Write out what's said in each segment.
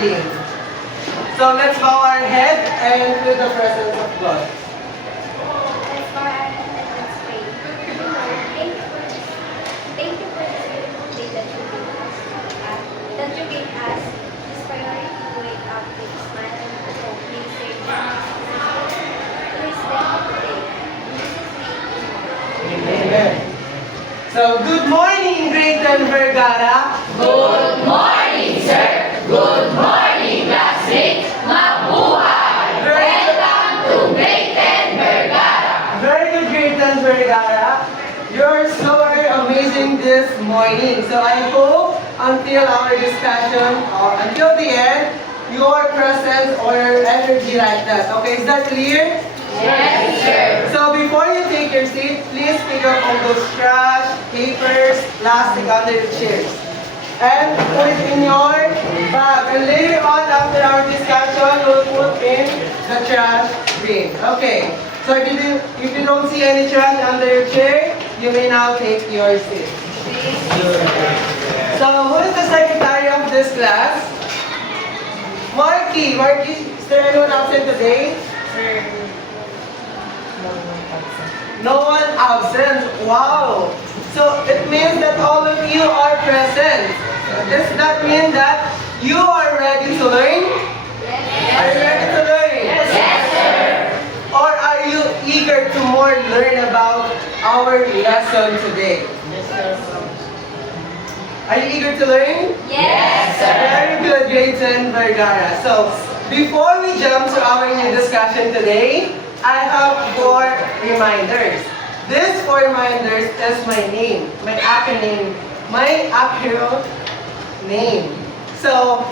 learning. So let's bow our head and feel the presence of God. Let's bow our head and let's pray. Lord, thank you for this beautiful day that you gave us. This priority to wake up with a smile and hope. Please save us. Please let me today. In Jesus' name, Amen. So good morning, Grayton Vergara. Good morning, sir. Good morning, classmates. Mabuhay! Welcome to Grayton Vergara. Very good, Grayton Vergara. You're so very amazing this morning. So I hope until our discussion or until the end, your presence or your energy like that. Okay, is that clear? Yes, sir. So before you take your seat, please pick up all those trash, papers, plastic under your chairs. And put it in your bag. And later on, after our discussion, we'll put in the trash bin. Okay. So if you don't see any trash under your chair, you may now take your seat. So who is the secretary of this class? Marky. Marky, is there anyone absent today? No one absent. Wow. So it means that all of you are present. Does that mean that you are ready to learn? Are you ready to learn? Yes, sir. Or are you eager to more learn about our lesson today? Are you eager to learn? Yes, sir. Very good, Grayton Vergara. So, before we jump to our new discussion today, I have 4 reminders. This 4 reminders is my name, my acronym name. So,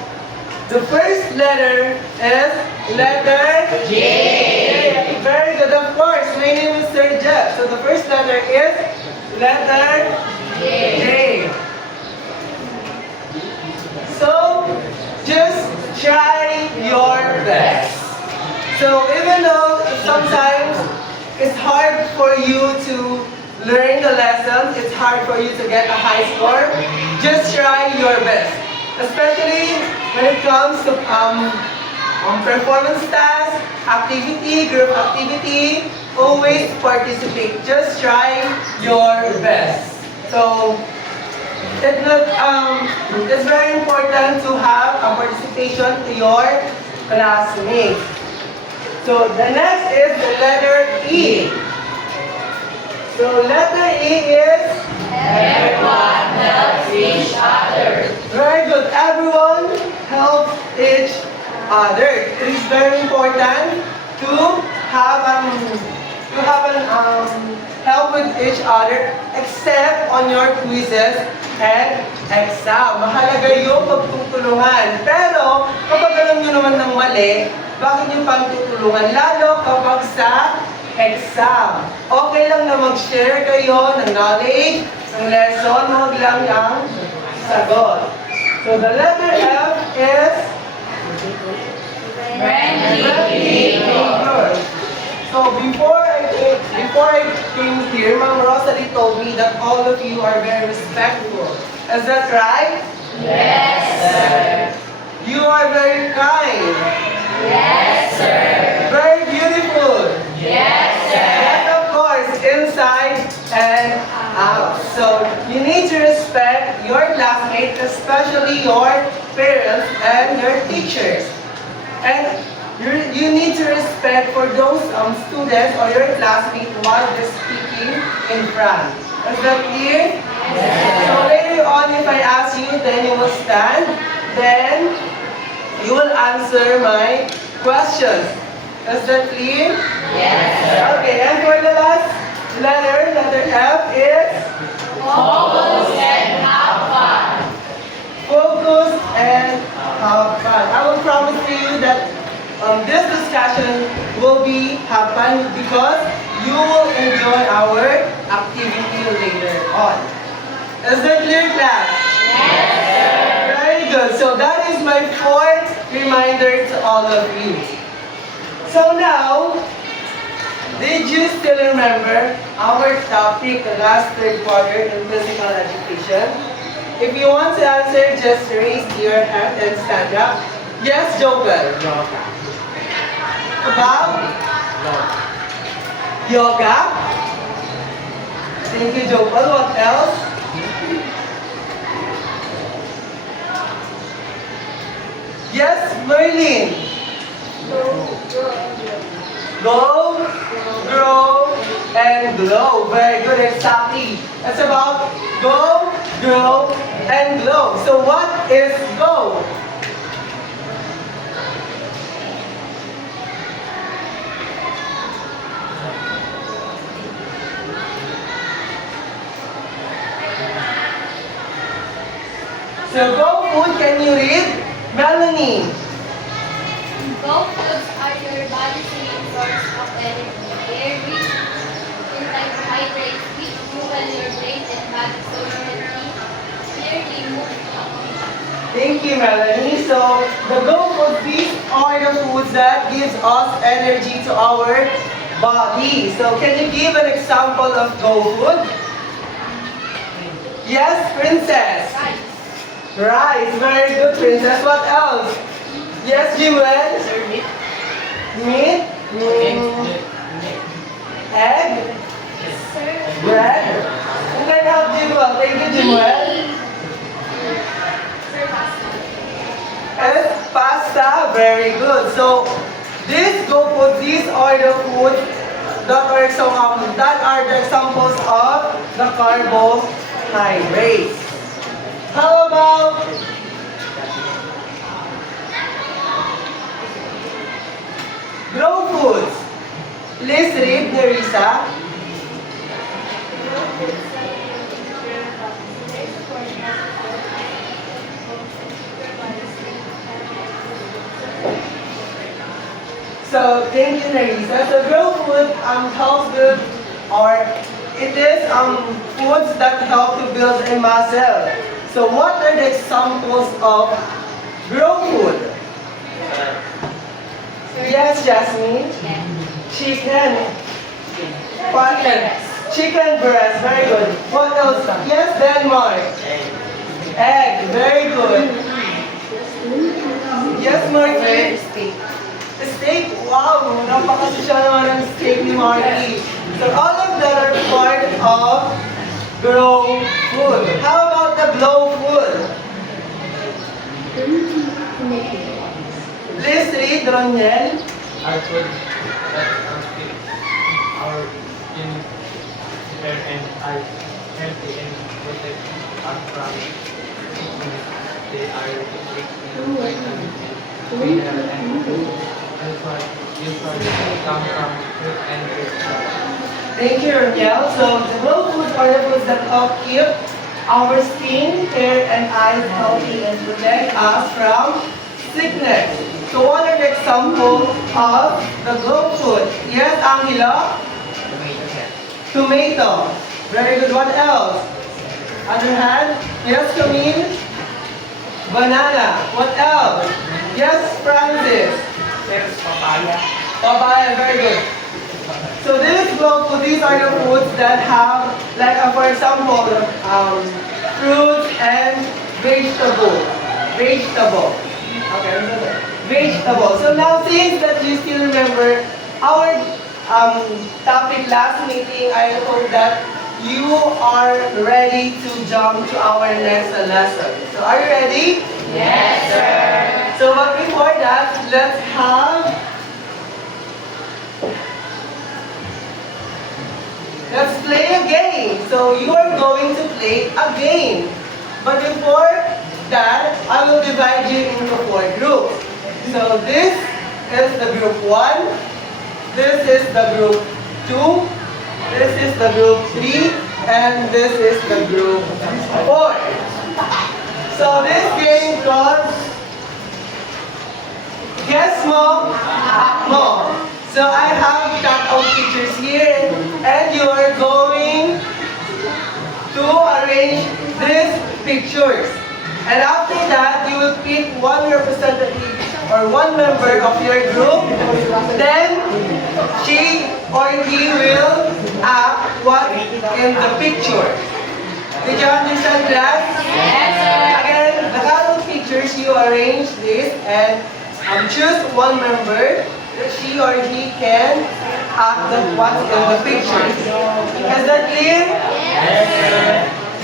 the first letter is letter J. Very good, of course. My name is Sir Jeff. So, the first letter is letter J. So, just try your best. So, even though sometimes it's hard for you to learn the lessons, it's hard for you to get a high score, just try your best. Especially when it comes to performance tasks, activity, group activity, always participate. Just try your best. So, it's very important to have a participation to your classmates. So the next is the letter E. So letter E is Everyone helps each other. very good. Everyone help each other. It is very important to have help with each other except on your quizzes and exam. Mahalaga yung pagtutulungan. Pero kapag alam nyo naman ng mali, bakit nyo pang tutulungan? Lalo kapag sa exam. Okay lang na mag-share kayo ng knowledge, ng lesson, huwag lang ang sagot. So the letter F is Friendly behavior. So before I came here, Ma'am Rosalie told me that all of you are very respectful. Is that right? Yes, sir. You are very kind, Yes, sir. very beautiful, Yes, sir. and of course, inside and out. So you need to respect your classmates, especially your parents and your teachers. And you need to respect for those students or your classmates while they're speaking in front. Is that clear? So later on, if I ask you, then you will stand. Then you will answer my questions. Is that clear? Yes, sir. Okay, and for the last letter F is Focus and have fun. focus and have fun. I will promise to you that this discussion will be have fun because you will enjoy our activity later on. Is that clear, class? Yes, sir. Very good. So that is my 4th reminder to all of you. So now, did you still remember our topic last 3rd quarter in physical education? If you want to answer, just raise your hand and stand up. Yes, Joel. About yoga. Thank you, Joel. What else? Yes, Merlin. Go, grow, and glow. Very good, exactly. It's about go, grow, and glow. So what is go? So go food, can you read? Melanie. Go foods are your body's main source of energy. They are rich in carbohydrates which fuel your brain and body so you can clearly move. Thank you, Melanie. So the go food, these are the foods that gives us energy to our body. So can you give an example of go food? Yes, Princess. Rice. Rice, very good, Princess. What else? Yes, Jewel. Meat. Egg. Bread. Who can help Jewel? Thank you, Jewel. And pasta, very good. So these go foods, these are the foods that are the examples of the carbohydrates. How about grow foods? Please read, Nerissa. So thank you, Nerissa. So grow food helps build, or it is foods that help to build a muscle. So what are the examples of grow food? Yes, Jasmine. Chicken. What else? Chicken breast, very good. What else? Yes, Denmark. Egg, very good. Yes, Marky. Steak, wow! Napakasosya naman ng steak ni Marky. So all of that are part of grow food. How about the glow food? Please read, Roniel. Our food that keep our skin, hair, and eyes healthy and protect us from sickness. They are rich in vitamins and minerals and food. Usually come from fruit and vegetables. Thank you, Roniel. So the glow foods are the foods that help keep our skin, hair, and eyes healthy and protect us from sickness. So what are the examples of the glow food? Yes, Angela? Tomato. Very good. What else? Other hand? Yes, Camille? Banana. What else? Yes, Francis? Papaya. Very good. So this glow food, these are the foods that have, like for example, fruits and vegetables. Okay, vegetable. So now since that you still remember our topic last meeting, I hope that you are ready to jump to our next lesson. So are you ready? Yes, sir. So but before that, let's play a game. So you are going to play a game. But before that, I will divide you into 4 groups. So this is the group 1, this is the group 2, this is the group 3, and this is the group 4. So this game called Guess Mo, Act Mo. So I have cut out pictures here, and you are going to arrange these pictures. And after that, you will pick one representative or one member of your group. Then, she or he will act what in the picture. Did you understand, class? Yes, sir. Again, the color picture teachers, you arrange this and choose one member that she or he can act the what's in the picture. Is that clear?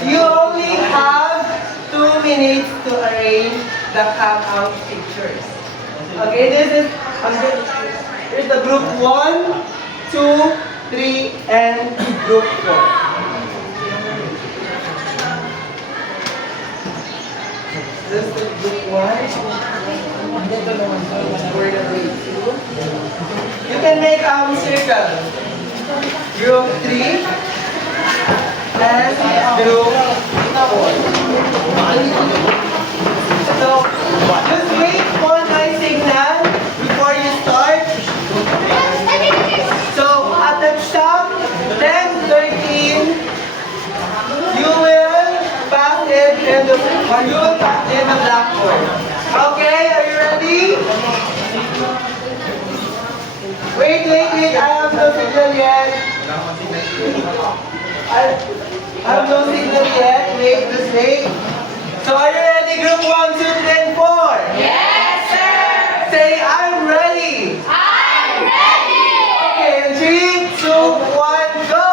You only have 2 minutes to arrange the cutout pictures. Okay, here's the group 1, 2, 3, and group 4. This is group 1. You can make circle. Group 3 and group 4. So, just wait for my signal before you start. So, at the sharp 10:13, you will pass it in the blackboard. Okay, are you ready? Wait, I have no signal yet. I have no signal yet. Wait, just wait. So are you ready, group 1, 2, 3, and 4? Yes, sir. Say, I'm ready. I'm ready. Okay, in 3, 2, 1, go.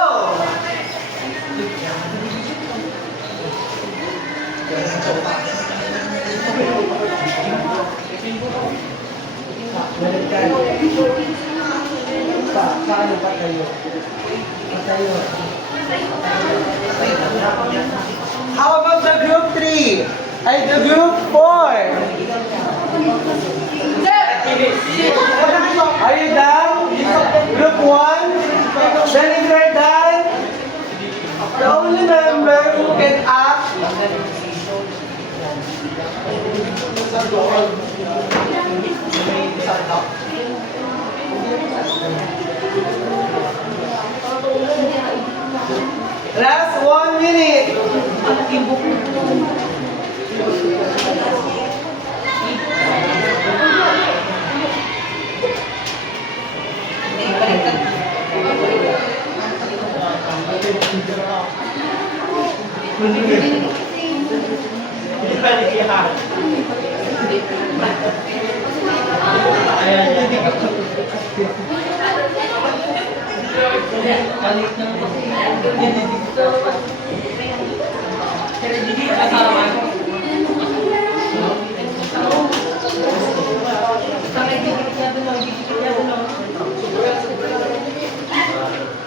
Paano pa kayo? How about the group 3? Ay, the group 4? Are you done? Group 1? Then if you're done, the only member who can act last 1 minute.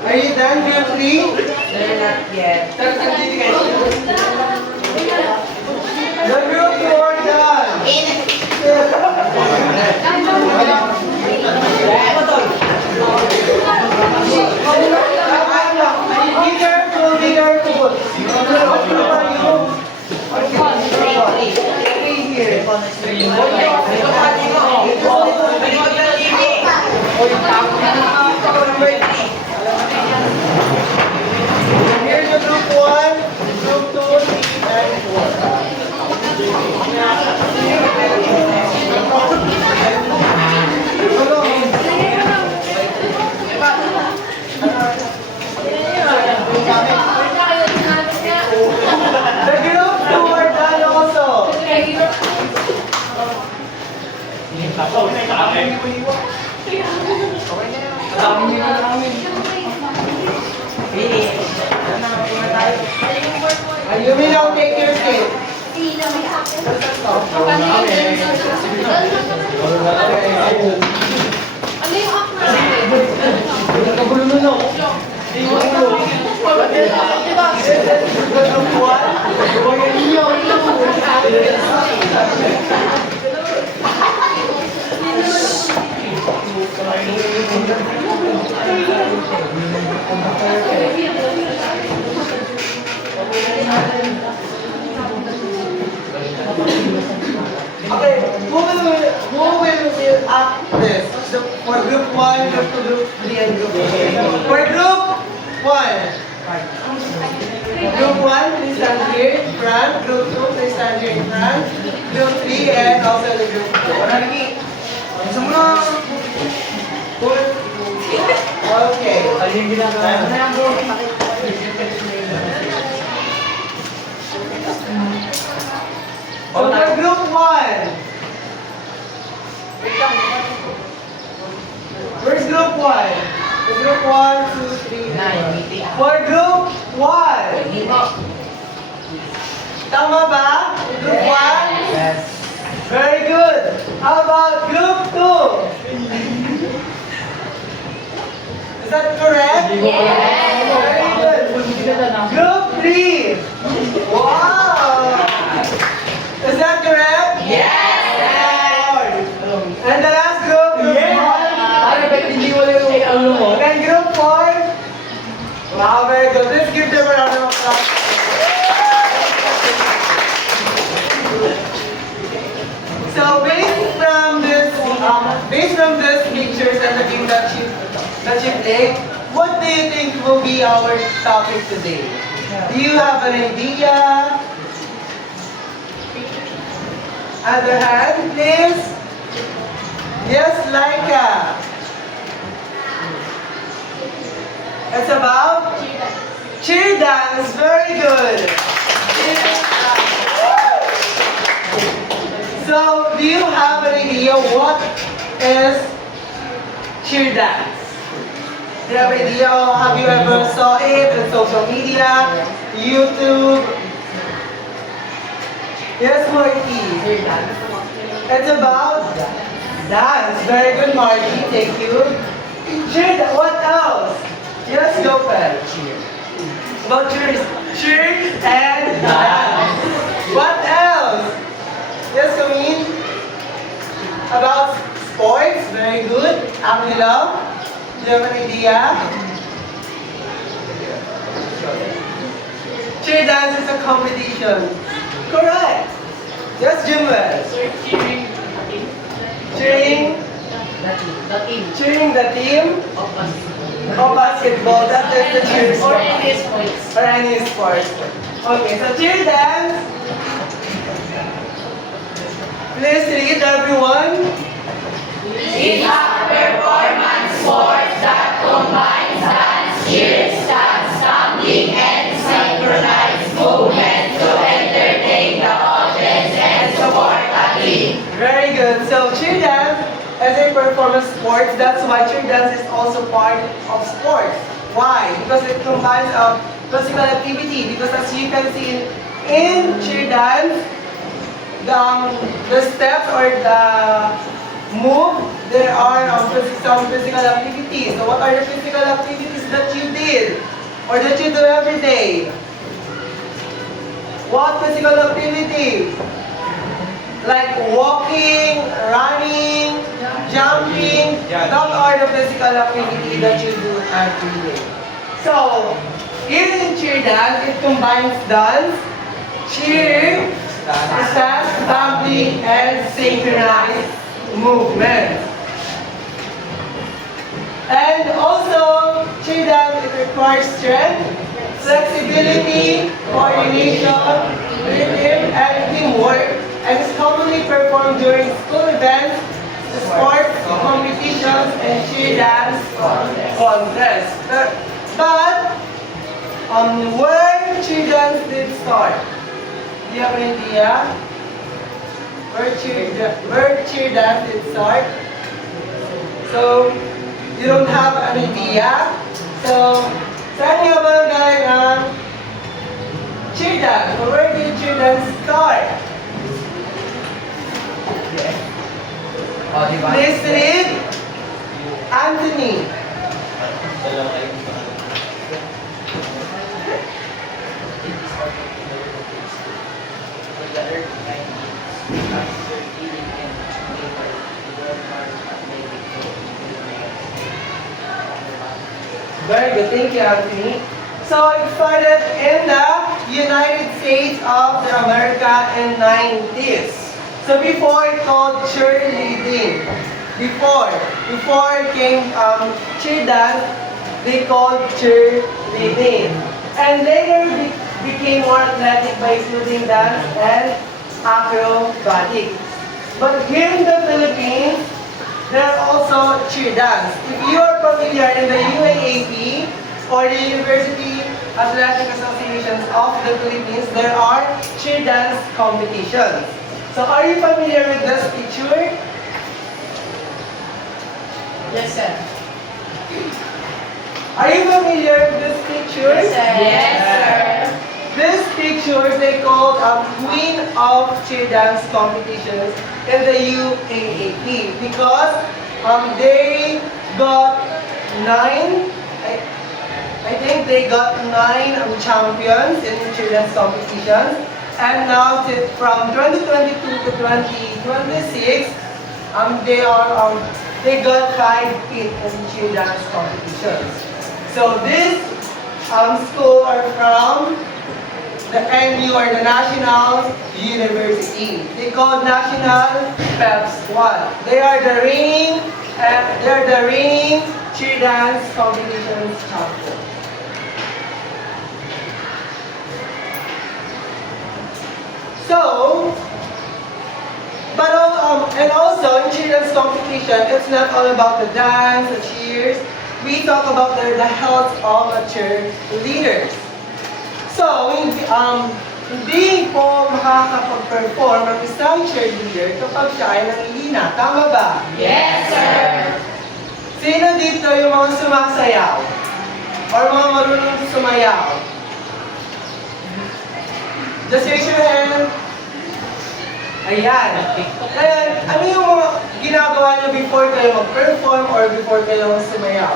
Are you done, group 3? Not yet. The group 4 done. Be careful, be careful. Here's the group 1, group 2, 3, and 4. The group 2 are done also. You may now take your seat. Okay, who will act this? So, for group 1, group 2, group 3, and group 4. For group 1, group 1, please stand here in front. Group 2, please stand here in front. Group 3, and also the group 4. Okay. So for group 1, Where's group 1? Group 1, 2, 3. Meeting. For group 1. Tama ba? Group 1? Yes. Very good. How about group 2? Is that correct? Very good. Group 3. Wow. Is that correct? Yes. And the last group, group 4. And group 4. Wow, very good. Let's give them a round of applause. So based from these pictures and the game that you played, what do you think will be our topic today? Do you have an idea? Other hand, please. Yes, Laika. It's about cheer dance. Very good. So, do you have an idea what is cheer dance? Do you have an idea? Have you ever saw it on social media, YouTube? Yes, Marty. It's about dance. Very good, Marty. Thank you. Cheer. What else? Yes, Gopal. About cheer and dance. What else? Yes, Camille. About sports. Very good. Angela. Do you have an idea? Cheer dance is a competition. Correct. Yes, Jimwell. Cheering. Cheering the team of basketball. That is the cheer sport. Or any sports. Okay, so cheer dance. Please read everyone. It's a performance sport that combines dance, cheers, dance, stamping, and synchronized movement to entertain the audience and support a team. Very good. So cheer dance as a performance sport, that's why cheer dance is also part of sports. Why? Because it combines a physical activity. Because as you can see in cheer dance, the steps or the move, there are some physical activities. So what are the physical activities that you did or that you do every day? What physical activities? Like walking, running, jumping. Those are the physical activity that you do every day. So, in cheer dance, it combines dance, cheer, stance, stamping, and synchronized movement. And also, cheer dance, it requires strength, flexibility, coordination, rhythm, and teamwork, and is commonly performed during school events, sports, competitions, and cheer dance contests. But, where cheer dance did start? Do you have an idea? Where cheer dance did start? So, you don't have an idea? So, saan nga ba galing ang cheer dance? So, where did cheer dance start? Please read. Anthony. Very good, thank you, Anthony. So it started in the United States of America in 90s. So before it called cheerleading. Before it came cheer dance, they called cheerleading. And later became more athletic by including dance and acrobatic. But here in the Philippines, there are also cheer dance. If you are familiar in the UAAP or the University Athletic Associations of the Philippines, there are cheer dance competitions. So are you familiar with this picture? Yes, sir. Are you familiar with these pictures? Yes, sir. These pictures they called Queen of Cheer Dance competitions in the UAAP because they got nine. I think they got nine champions in cheer dance competitions, and now from 2022 to 2026, they got 5 in cheer dance competitions. So this school are from the NU or the National University. They call National PEPS 1. They are the reigning cheer dance competitions champion. So, and also in cheer dance competition, it's not all about the dance, the cheers. We talk about the health of the cheerleaders. So, hindi po makakapag-perform ang isang cheerleader kapag siya ay nangihina. Tama ba? Yes, sir. Sino dito yung mga sumasayaw? Or mga marunong sumayaw? Just raise your hand. Ayan. Ayan, ano yung mga ginagawa niyo before kayo mag-perform or before kayo sumayaw?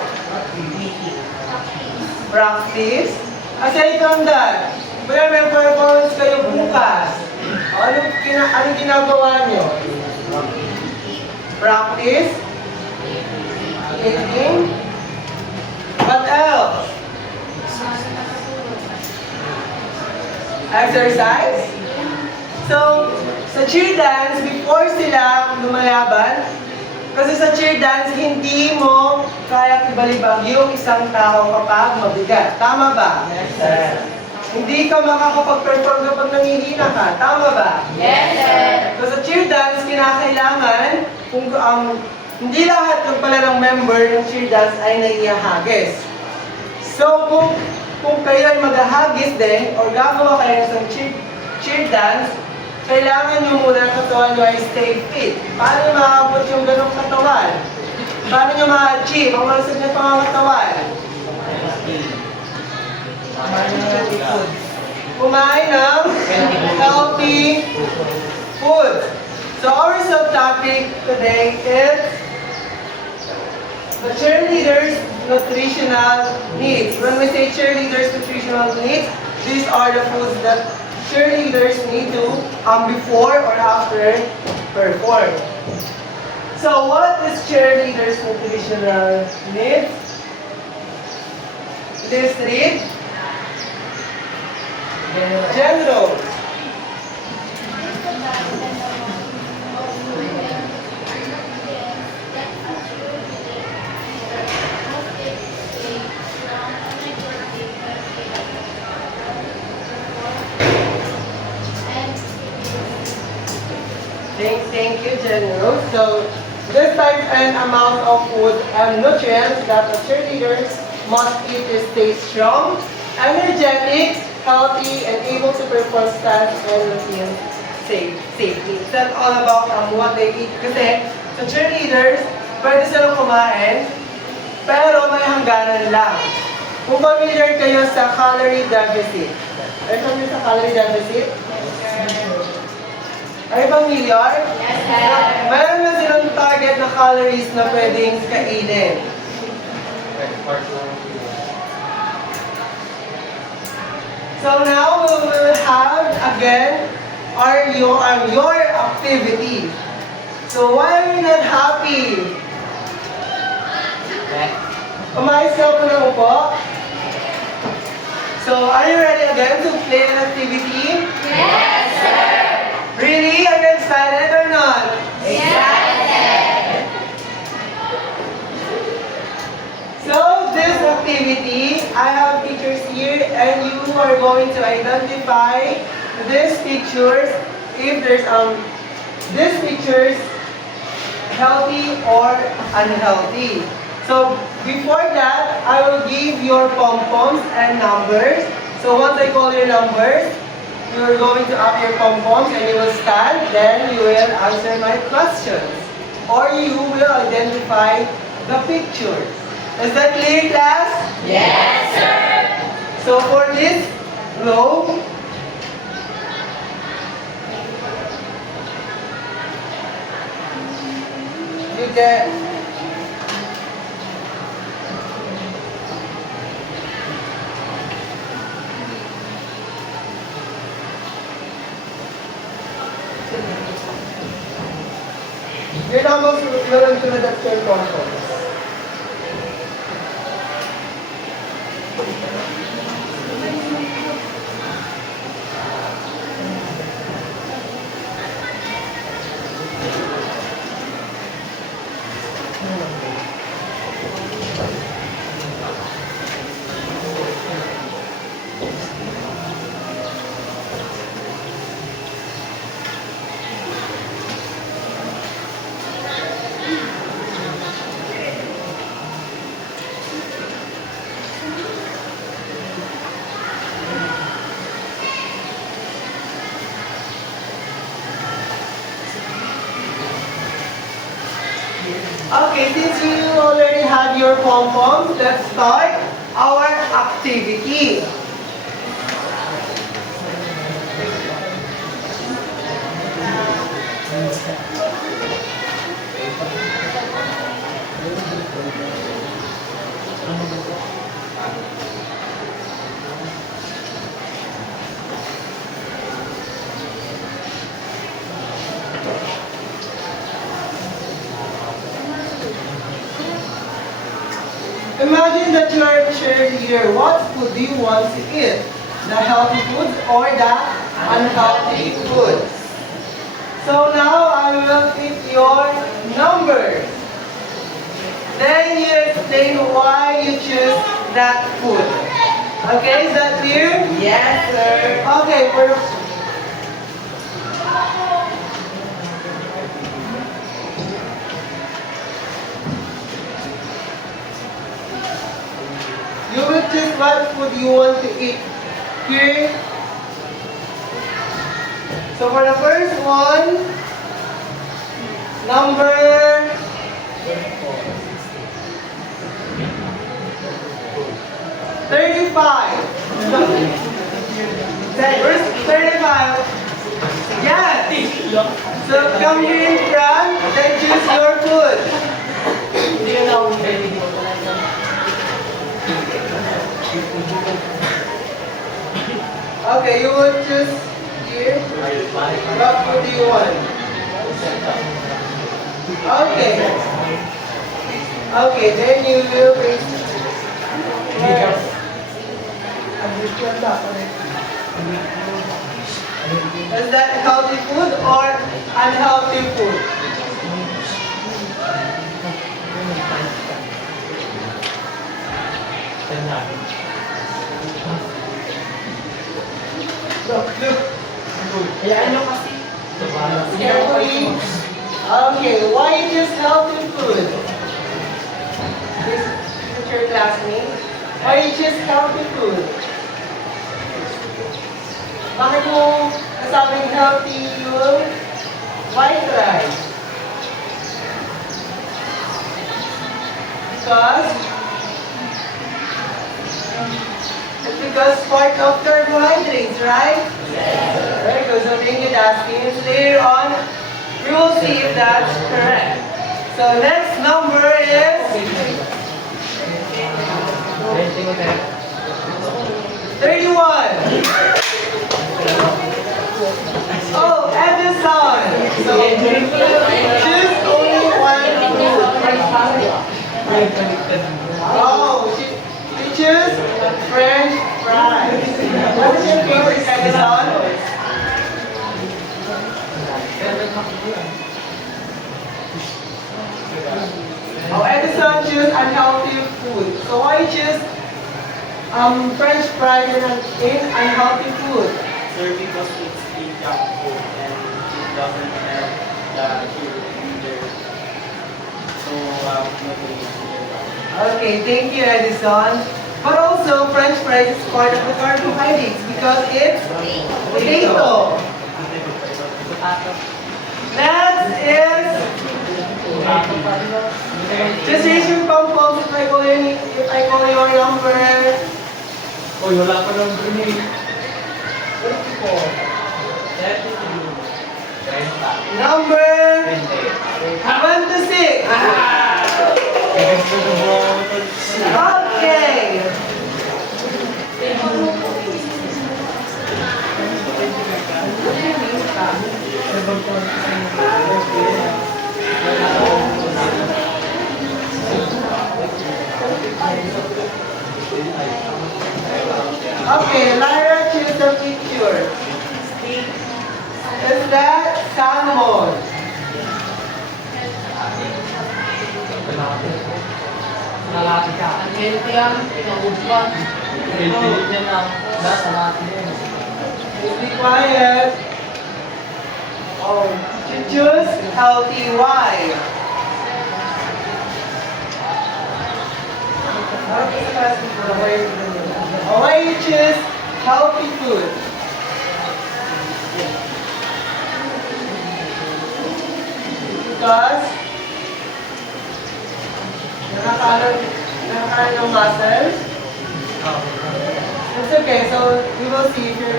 Practice. Aside from that, may performance kayo bukas. Anong ginagawa niyo? Practice. Eating. What else? Exercise. So, sa cheer dance, before sila lumalaban, kasi sa cheer dance, hindi mo kaya ibalibag yung isang tao kapag mabigat. Tama ba? Yes, sir. Hindi ka makakapag-perform kapag nangihina ka. Tama ba? Yes, sir. So sa cheer dance, kinakailangan, hindi lahat ng pala ng member ng cheer dance ay naihahagis. So kung kayo ay maghahagis din, o gagawa kayo ng cheer dance, kailangan nyo muna ang katawan nyo ay stay fit. Paano nyo makakabot yung ganong katawan? Paano nyo ma-achieve ang malusog na pangangatawan? Kumain ng healthy food. So our subtopic today is the cheerleaders' nutritional needs. When we say cheerleaders' nutritional needs, these are the foods that cheerleaders need to before or after perform. So what is cheerleaders' nutritional needs? Please read. General. Thank you, General. So, this type and amount of food and nutrients that the cheerleaders must eat is stay strong, energetic, healthy, and able to perform stunts and routines safely. It's not all about what they eat. Kasi sa cheerleaders, pwede silang kumain, pero may hangganan lang. Kung familiar kayo sa calorie deficit. Are you familiar sa calorie deficit? Are you familiar? Yes, sir. Meron na silang target na calories na pwedeng kainin. So now we will have again your activity. So why are you not happy? Umayos ka po ng upo. So are you ready again to play an activity? Yes, sir. Really? Are you excited or not? Excited. So this activity, I have pictures here and you are going to identify these pictures if there's these pictures healthy or unhealthy. So before that, I will give your pom-poms and numbers. So once I call your numbers, you are going to up your pom-poms and you will stand, then you will answer my questions. Or you will identify the pictures. Is that clear, class? Yes, sir. So for this row, you get your numbers will include the third controls. Okay, since you already have your pom-poms, let's start our activity. Imagine that you are sharing here. What food do you want to eat? The healthy foods or the unhealthy foods? So now I will pick your numbers. Then you explain why you choose that food. Okay, is that clear? Yes, sir. Okay, for the you will choose what food you want to eat. Here. So for the first one, number 35. Where's 35? Yes. So come here in front, then choose your food. Okay, you will choose here. What food do you want? Okay. Okay, then you will bring. Is that healthy food or unhealthy food? Look. Carefully. Okay, why you just healthy food? This your classmate. Why you just healthy food? Bakit mo nasabing healthy yung white rice? Because part of carbohydrates, right? Yes. Very good. So thank you, Dustin. Later on, we will see if that's correct. So next number is 31. Oh, Edison. So choose only one food. Oh, you choose French fries. What is your favorite, Edison? Oh, Edison choose unhealthy food. So why you choose French fries in unhealthy food? Sir, because it's a junk food and it doesn't have the sugar in there. So, nobody is nearby. Okay, thank you, Edison. But also, French fries is part of the carbohydrates because it's potato. Next is, just raise your number Uy, wala pa ng green. 24. 32. 30. Number 20. 26. Okay. Okay, Lyra, choose the picture. Is that salmon? Lalaki ka. Healthy yan, pinaupuan. Pilit niya lang. Nasa natin yun. Please be quiet. Oh, to choose healthy. Why? Why you choose healthy food? Because nakakaroon ng muscles. It's okay, so we will see if your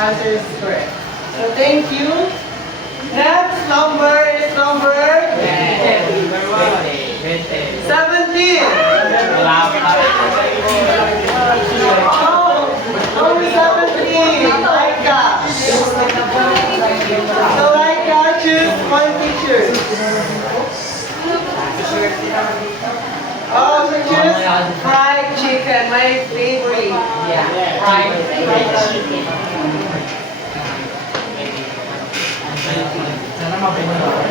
answer is correct. So thank you. Next number is number 17. Malapit. Oh, number 17, Laika. So Laika, choose one picture. Oh, so choose fried chicken, my favorite. Yeah, fried chicken. Sana mabunod.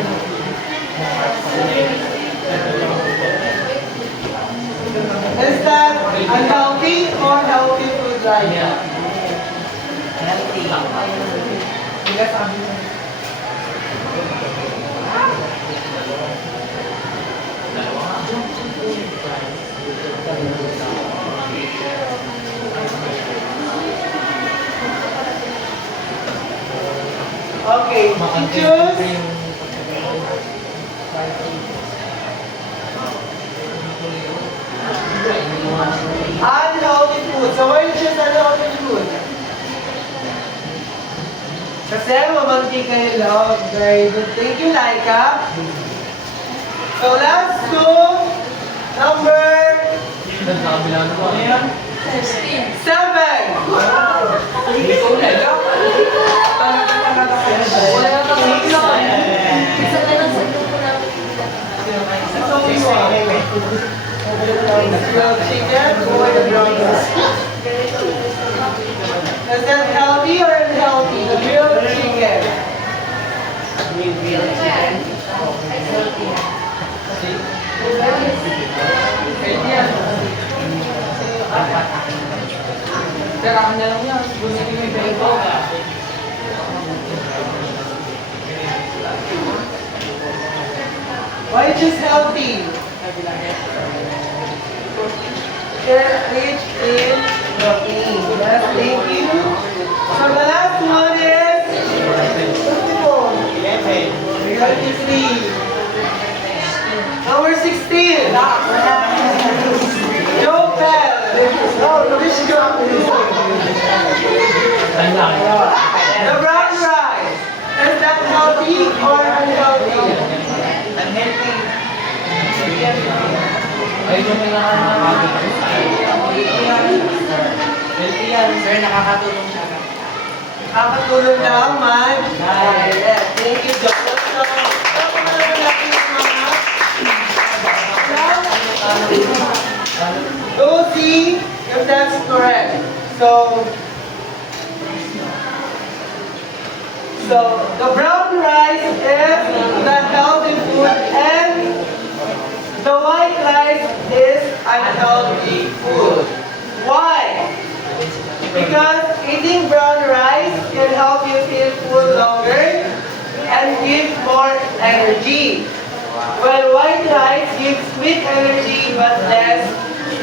Is that unhealthy or healthy food, Laika? Okay, choose unhealthy food. So why you choose unhealthy food? Kasi mamantika yung loob. Very good. Thank you, Laika. So last two, number Nagkabila na ba? Ano yan? 7. Hindi ko ulit. Wala na kami Isa na lang sa grupo namin. It's only one. Grilled chicken or the brown rice? Is that healthy or unhealthy? The grilled chicken. Tirahan niya lang yan. Gusto niyo yung bento. Why choose healthy? They're rich in protein. Yes, thank you. So the last one is 23. Number 16. Joe Bell. Oh, this girl. The brown rice. Is that healthy or unhealthy? Unhealthy. Ay, ito na lang ang nakakabila. Healthy yan. Sir, nakakatulong siya. Nakakatulong naman. Yes, thank you, Joel. So, tapos na naman natin yung mga go see if that's correct. So the brown rice is the healthy food and the white rice is unhealthy food. Why? Because eating brown rice can help you feel full longer and give more energy. While white rice gives quick energy but less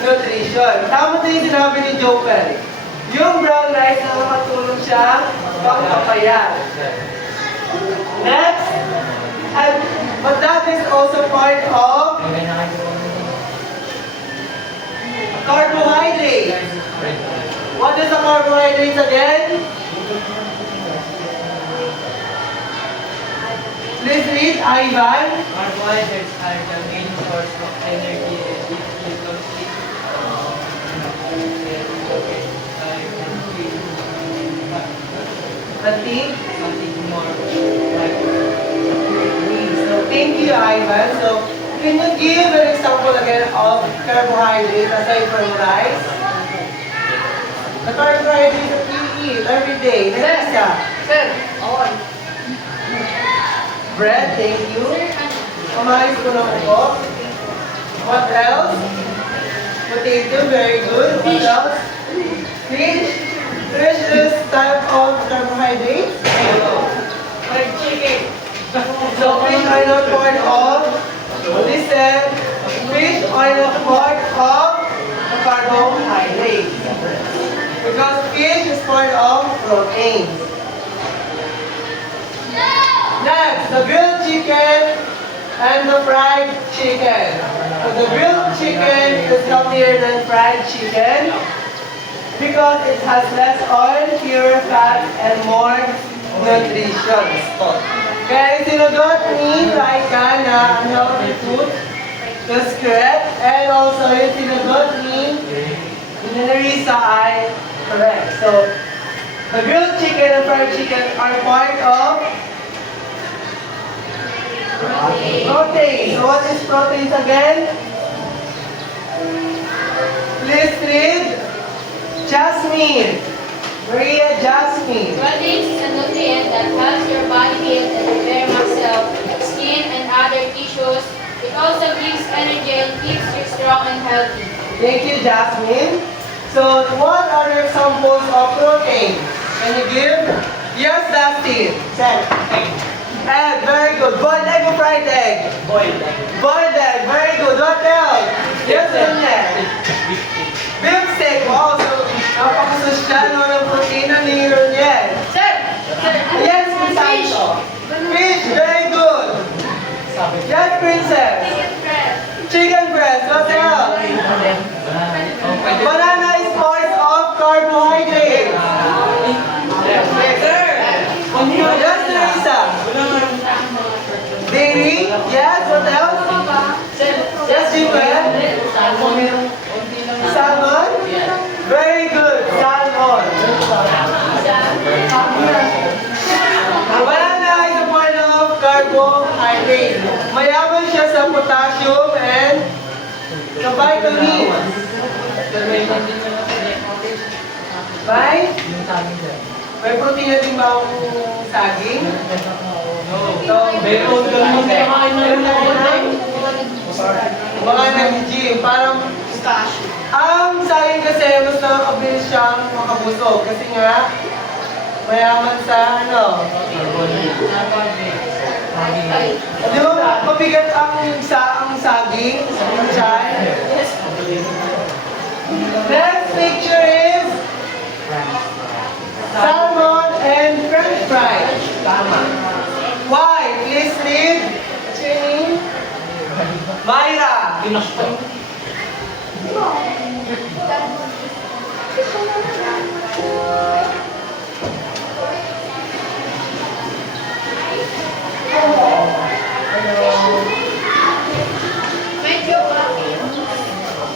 nutrition. Tama din yung sinabi ni Joker. Yung brown rice na makatulong siya pangpapayat. Next, but that is also part of carbohydrate. Carbohydrate. What is the carbohydrates again? Please read, Ivan. Carbohydrates are the main source of energy and if you don't eat Fatigue. something more like So thank you, Ivan. So can you give an example again of carbohydrates aside from rice? The carbohydrates that we eat every day. Next isa. Bread, thank you. Umayos ko na po. What else? Potato, very good. What else? Fish. Fish is type of carbohydrate. fried chicken. So fish are not part of, listen, fish are not part of carbohydrates. Because fish is part of protein. Next, the grilled chicken and the fried chicken. So the grilled chicken is healthier than fried chicken because it has less oil, fewer fat, and more nutrition. Kaya sinugot ni Raika na unhealthy food, that's correct. And also yung sinugot ni Nerissa ay correct. So, the grilled chicken and fried chicken are part of protein. So what is proteins again? Please read. Jasmine. Maria Jasmine. Proteins is a nutrient that helps your body build and repair muscle, skin, and other tissues. It also gives energy and keeps you strong and healthy. Thank you, Jasmine. So what are the examples of protein? Can you give? Yes, Dustin. Set. Egg, very good. Boiled egg or fried egg? Boiled egg. Boiled egg, very good. What else? Yes, Daniel. Beef steak. Wow, so napakasosyal ng protina ni Roniel. Yes, Santo. Fish, very good. Yes, Princess. Chicken breast. What else? Banana is part of carbohydrates. Yes, Teresa. Dairy. Yes, what else? Yes, Jimwell. Salmon. Very good. Salmon. Banana is a part of carbohydrate. Mayaman siya sa potassium and sa vitamins. Right? May protina din ba ang saging? So, meron ka naman mga nag-gym. Parang ang saging kasi mas nakakabilis siyang makabusog. Kasi nga, mayaman sa ano. Di ba mabigat ang saging? Chan? Next picture is salmon and french fries. Tama. Why? Please read. What's your name? Myra.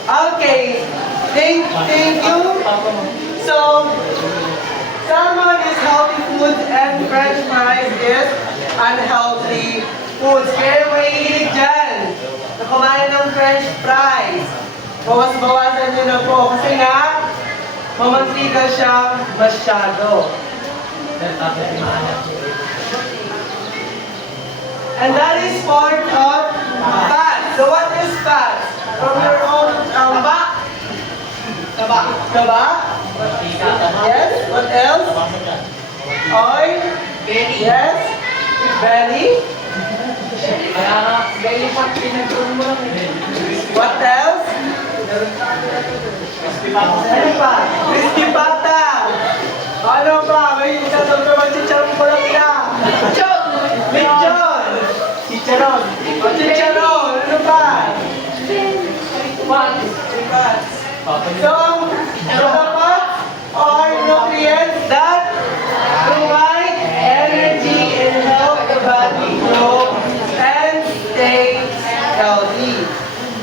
Okay. Thank you. So, salmon is healthy food and french fries is unhealthy foods. Kaya mahilig dyan na kumain ng french fries. Bawas-bawasan nyo na po kasi nga mamantika siya masyado. And that is part of fat. So what is fat? From your own taba? Taba? Yes. What else? Oil? Yes. Belly? What else? Ano pa? Crispy pata. Ano pa? May isasam naman si Charong Kulakya. Lechon. Chicharon. Chicharon. Ano pa? So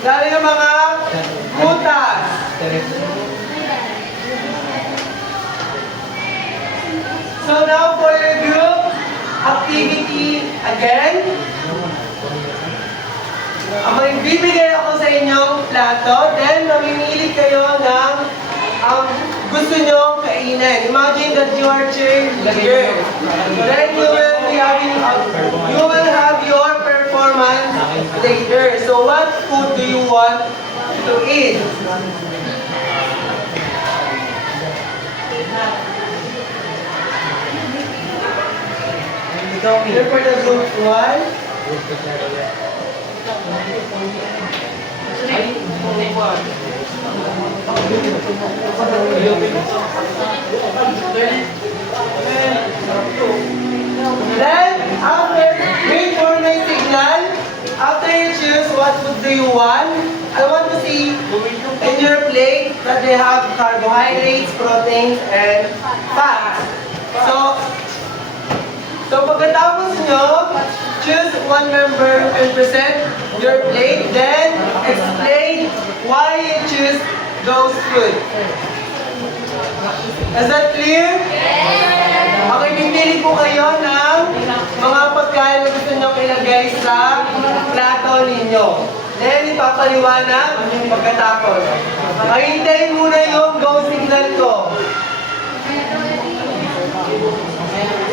Galing ang mga butas. So now for your group activity again. Ang magbibigay ako sa inyong plato, then mamimili kayo ng ang gusto nyo kainin. Imagine that you are cheerleader. Then you will have your performance later. So what food do you want to eat? Here for the group 1. Then, after, wait for my signal. After you choose what food do you want, I want to see in your plate that they have carbohydrates, proteins, and fats. So pagkatapos nyo, choose one member and present your plate, then explain why you choose those food. Is that clear? Okay, pipili po kayo ng mga pagkain na gusto nyo ilagay sa plato ninyo. Then, ipapaliwanag pagkatapos. Hintayin muna yung go signal ko.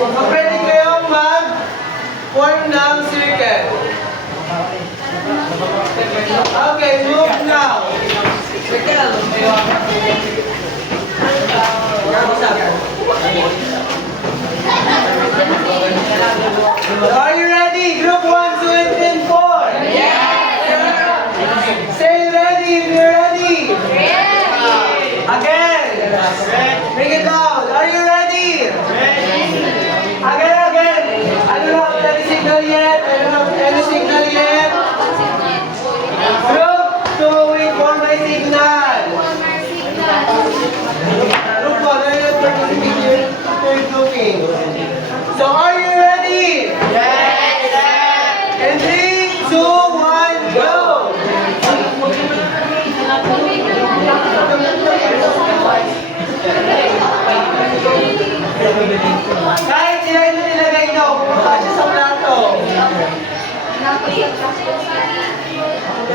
So, pwede kayong mag-form ng circle. Okay, move now. Are you ready? Group 1, 2, and 4? Yes! Say ready if you're ready. Again. Bring it down. Are you ready? Again. I don't have any signal yet. Group 2, wait for my signal. Group 1, are you looking? So are you ready? Yes! In 3, 2, 1, go! Kahit sila ito nilagay nyo, pumunta siya sa plato.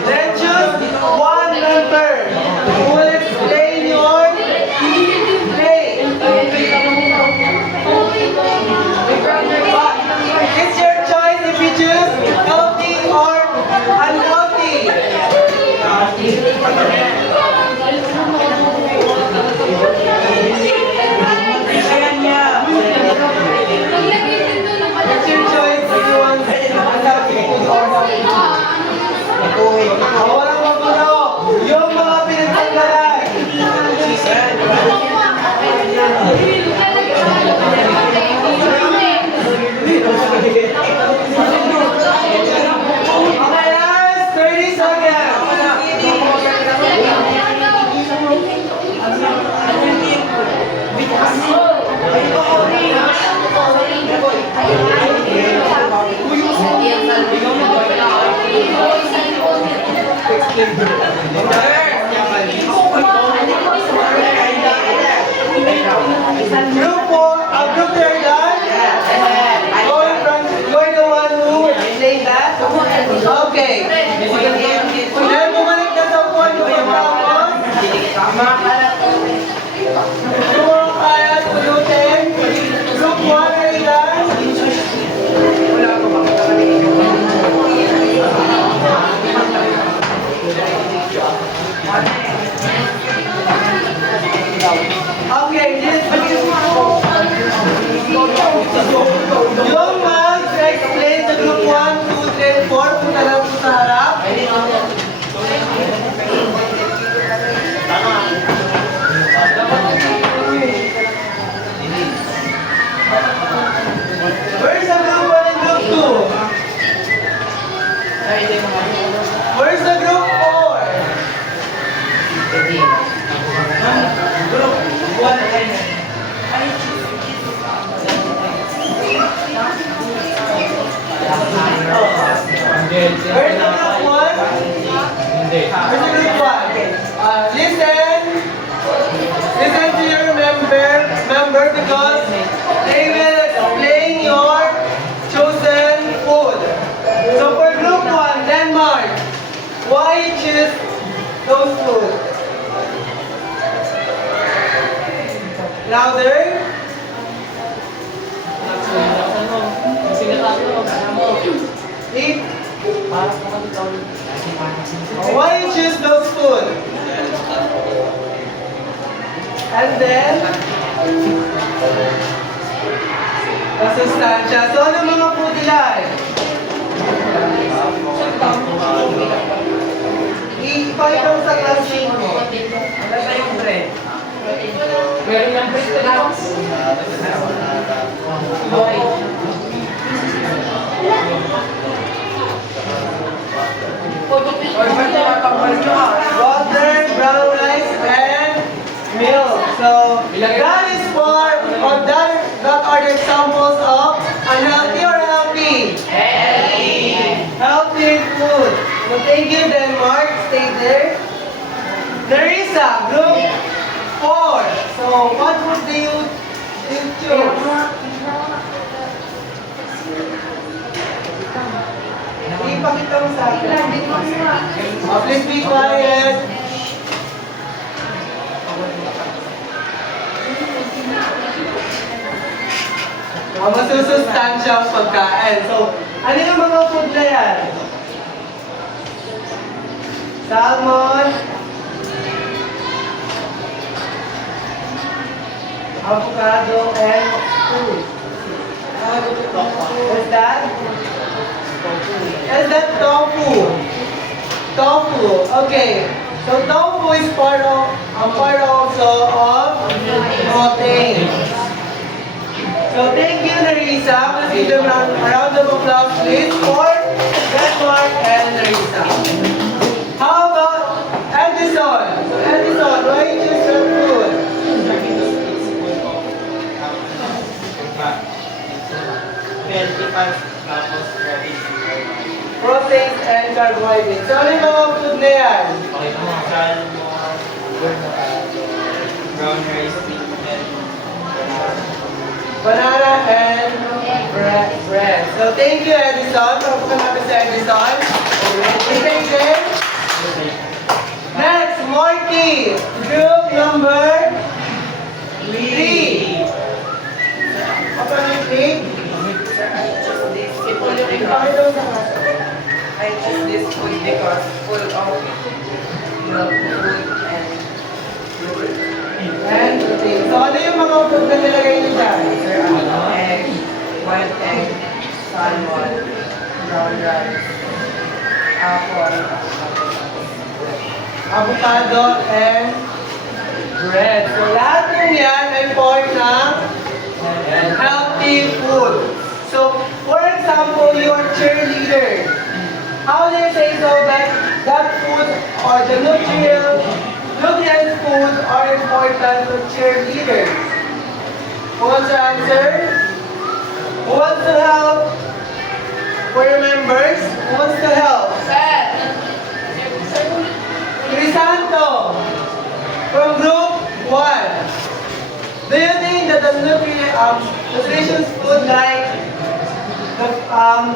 Then choose one member who will explain your plate. It's your choice if you choose healthy or unhealthy. It's your choice if you want unhealthy food or healthy food. Walang magulo. Yung mga pinagtanggalan. Okay, last 30 seconds. Group 4, group 3 done? You're the one who explained that? Okay. Then bumalik na sa upuan mo pagkatapos. Yung kaya pulutin. Group 1, are you done? Okay, yung mag-explain sa group 1, 2, 3, and 4, punta lang po sa harap. Why you choose those food? Louder? Eat. Why you choose those food? And then, masustansya. So, ano mga food nila? Ipakita mo sa classmate mo. Ano ba yung bread? Meron ng bread lang. Water, brown rice, and milk. So, that is for, or that are the examples of unhealthy or healthy? Healthy food. So, thank you, Denmark. Stay there. Nerissa, group 4. So, what food do you choose? Ipakita mo sa akin. Oh, please be quiet. Masusustansyang pagkain. So, ano yung mga food na yan? Salmon, avocado, and fruit. What's that? Is that tofu? Tofu. Okay. So tofu is part also of protein. So thank you, Nerissa. Let's give them a round of applause, please, for Denmark and Nerissa. How about Edison? So Edison, why you choose your food? Proteins and carbohydrates. So ano yung mga food na yan? Brown rice, meat, and Banana and bread. So thank you, Edison. Papukan natin si Edison. Okay, then. Next, Morty. Group number 3. Apa yung 3? I choose this food because full of milk, food, and fruit. And protein. So ano yung mga food na nilagay niyo dyan? Egg, white egg, salmon, brown rice, apple, Avocado and bread. So lahat ng yan ay part ng healthy food. So, for example, your cheerleader. How do you say so that food or the nutrient food are important to cheerleaders? Who wants to answer? Who wants to help? For your members, who wants to help? Crisanto from group 1. Do you think that the nutritious food like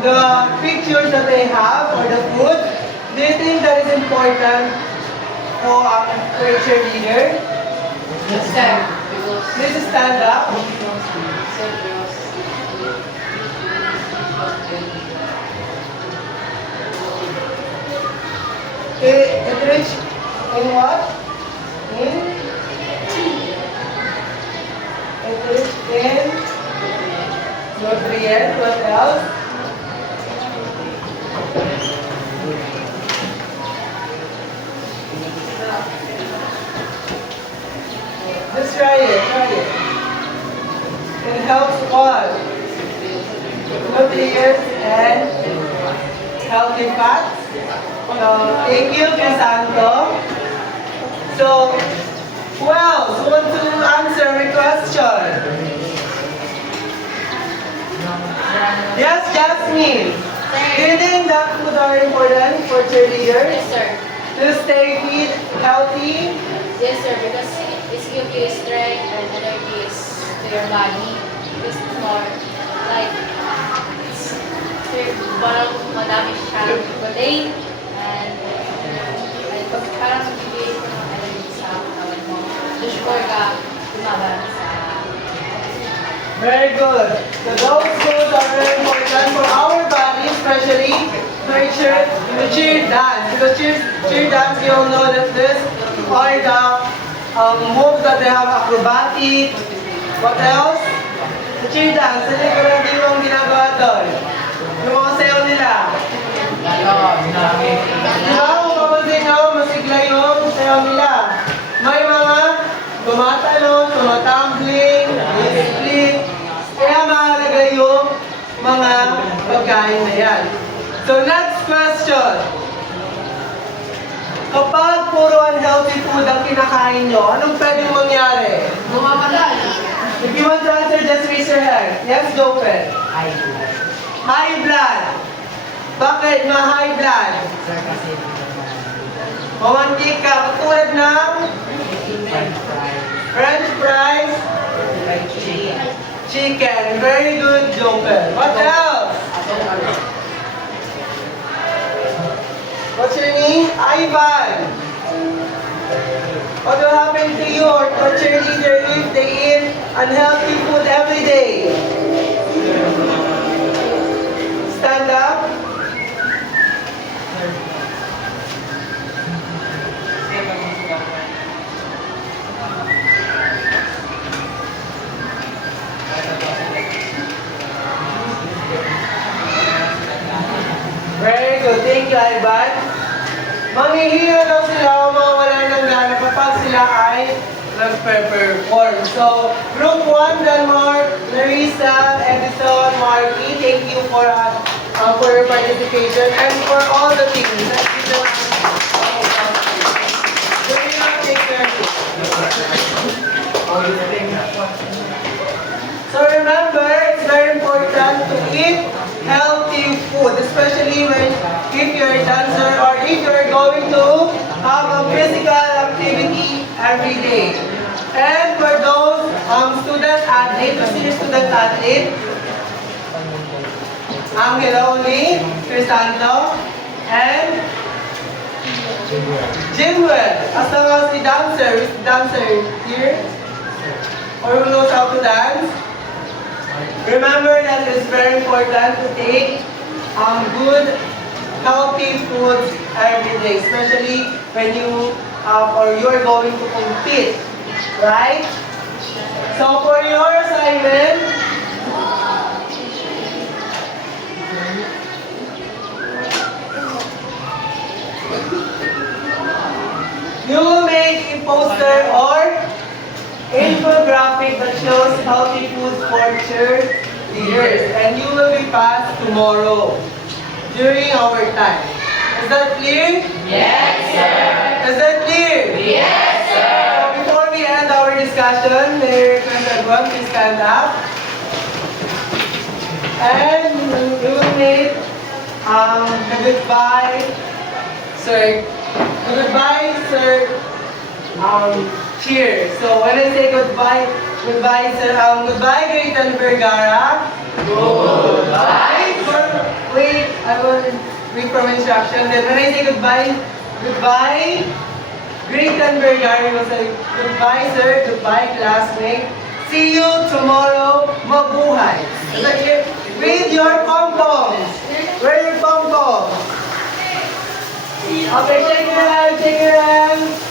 the pictures that they have or the food, do you think that is important for a cheerleader? Please stand up. It rich in what? It rich in nutrients. What else? Just try it. It helps what? Nutrients and healthy fats. So, thank you, Crisanto. So, who else want to answer my question? Yes, Jasmine. Do you think that food are important for cheerleaders? Yes, sir. To stay fit, healthy? Yes, sir, because it's give you strength and energies to your body. It's more like it's parang madami siyang protein and for ka tumaban sa Very good. So those foods are very important for our body, especially the cheer dance. Because cheer dance, you all know that this are the moves that they have acrobatic. What else? The cheer dance. Hindi ko lang din yung ginagawa doon. Yung mga sayo nila. Di ba? Kung mapapansin nyo, masigla yung sayo nila. May mga tumatalon, tumatumbling, split. Kaya mahalaga yung mga pagkain na yan. So next question. Kapag puro unhealthy food ang kinakain nyo, anong pwedeng mangyari? bumabagal. If you want to answer, just raise your hand. Yes, go ahead. High blood. Bakit ma-high blood? Mamantik ka. Katulad ng French fries, chicken. Very good, Joker. What else? What's your name? Ivan. What will happen to you or to your leader if they eat unhealthy food every day? Stand up. Very good. Thank you, Ivan. Manghihiro daw sila o mawala ng gana kapag sila ay nag-perform. So, Group 1, Denmark, Larissa, Edison, Marky, thank you for your participation and for all the things that you do. Very much take care. So remember, it's very important to eat healthy food, especially if you're a dancer or if you're going to have a physical activity every day. And for those student athletes, senior student athlete, Angela Oli, Crisanto, and Jimwell, as well as the dancer here, or who knows how to dance. Remember that it's very important to take good, healthy foods every day, especially when you or you're going to compete, right? So for your assignment, you will make a poster or infographic that shows healthy foods for cheerleaders, and you will be passed tomorrow during our time. Is that clear? Yes, sir. Is that clear? Yes, sir. So before we end our discussion, may I request everyone to stand up. And we will make the goodbye, sir. The goodbye, sir. Cheers. So when I say goodbye, sir. Goodbye, Greaton Vergara. Goodbye. Wait, I will read from instruction. Then when I say goodbye, Greaton Vergara will say goodbye, sir. Goodbye, classmate. See you tomorrow. Mabuhay. Is that clear? Read your pom-poms. Where are your pom-poms? Okay, shake your hands, shake your hands.